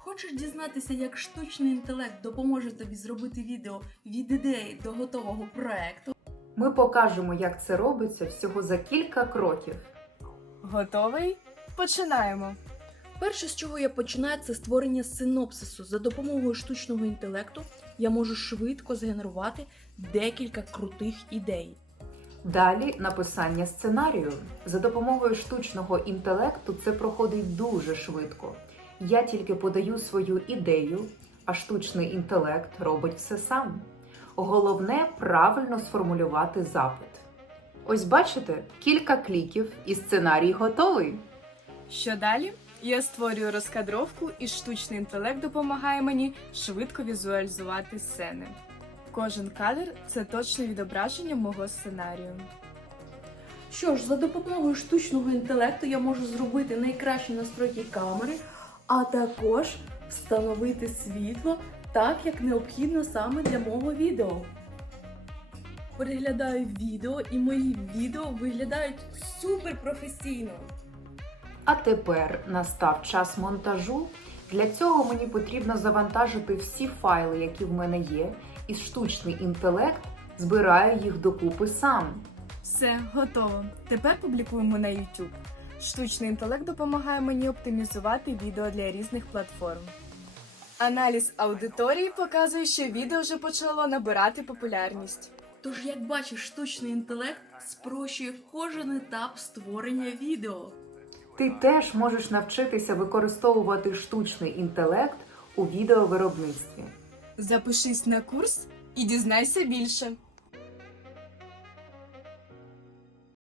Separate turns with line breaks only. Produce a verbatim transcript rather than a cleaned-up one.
Хочеш дізнатися, як штучний інтелект допоможе тобі зробити відео від ідеї до готового проекту?
Ми покажемо, як це робиться всього за кілька кроків.
Готовий? Починаємо!
Перше, з чого я починаю, це створення синопсису. За допомогою штучного інтелекту я можу швидко згенерувати декілька крутих ідей.
Далі написання сценарію. За допомогою штучного інтелекту це проходить дуже швидко. Я тільки подаю свою ідею, а штучний інтелект робить все сам. Головне – правильно сформулювати запит. Ось бачите, кілька кліків і сценарій готовий.
Що далі? Я створюю розкадровку, і штучний інтелект допомагає мені швидко візуалізувати сцени. Кожен кадр – це точне відображення мого сценарію.
Що ж, за допомогою штучного інтелекту я можу зробити найкращі настройки камери, а також встановити світло так, як необхідно саме для мого відео. Переглядаю відео, і мої відео виглядають супер професійно.
А тепер настав час монтажу. Для цього мені потрібно завантажити всі файли, які в мене є, і штучний інтелект збирає їх докупи сам.
Все, готово. Тепер публікуємо на YouTube. Штучний інтелект допомагає мені оптимізувати відео для різних платформ. Аналіз аудиторії показує, що відео вже почало набирати популярність.
Тож, як бачиш, штучний інтелект спрощує кожен етап створення відео.
Ти теж можеш навчитися використовувати штучний інтелект у відеовиробництві.
Запишись на курс і дізнайся більше.